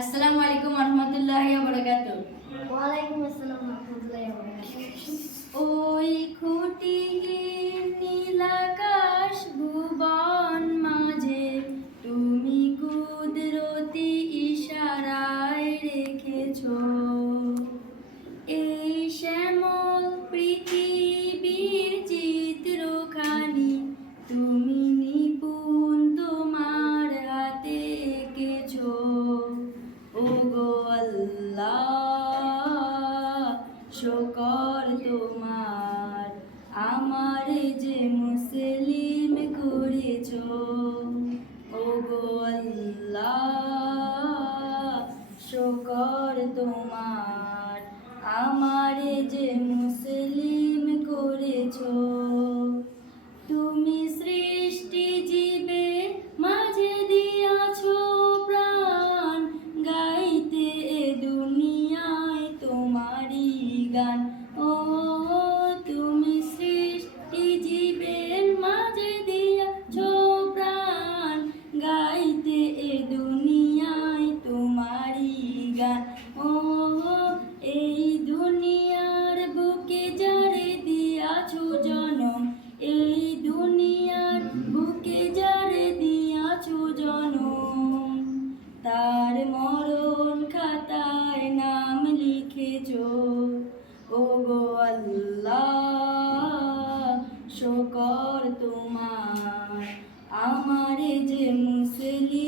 আসসালামু আলাইকুম রহমতুল্লাহি ওয়া বারাকাতুহু। ওয়ালাইকুম আসসালাম রহমতুল্লাহি ওয়া বারাকাতুহু। ওই খুঁটিহীন নীলাকাশ ভুবন মাঝে তুমি কুদরতি ইশারায় রেখেছো এই শ্যামল পৃথিবীর চিত্রখানি তুমি নিপুণ তোমার হাতে এঁকেছো। ওগো আল্লাহ শুকর তোমার আমারে যে মুসলিম করেছো। ওগো আল্লাহ শুকর তোমার আমারে যে মুসলিম করেছো। তুমি সৃষ্টি জীবে মাঝে দিয়াছো প্রাণ গাইতে এ দুনিয়ায় তোমারই গান। ও তুমি সৃষ্টি জীবের মাঝে দিয়াছো প্রাণ গাইতে এ দুনিয়ায় তোমারই গান। ও এই দুনিয়ার বুকে যারে দিয়াছো জনম এই দুনিয়ার বুকে যারে দিয়াছো জনম তার মরণ খাতায় নাম লিখেছো। ওগো আল্লাহ শুকর তোমার আমারে যে মুসলিম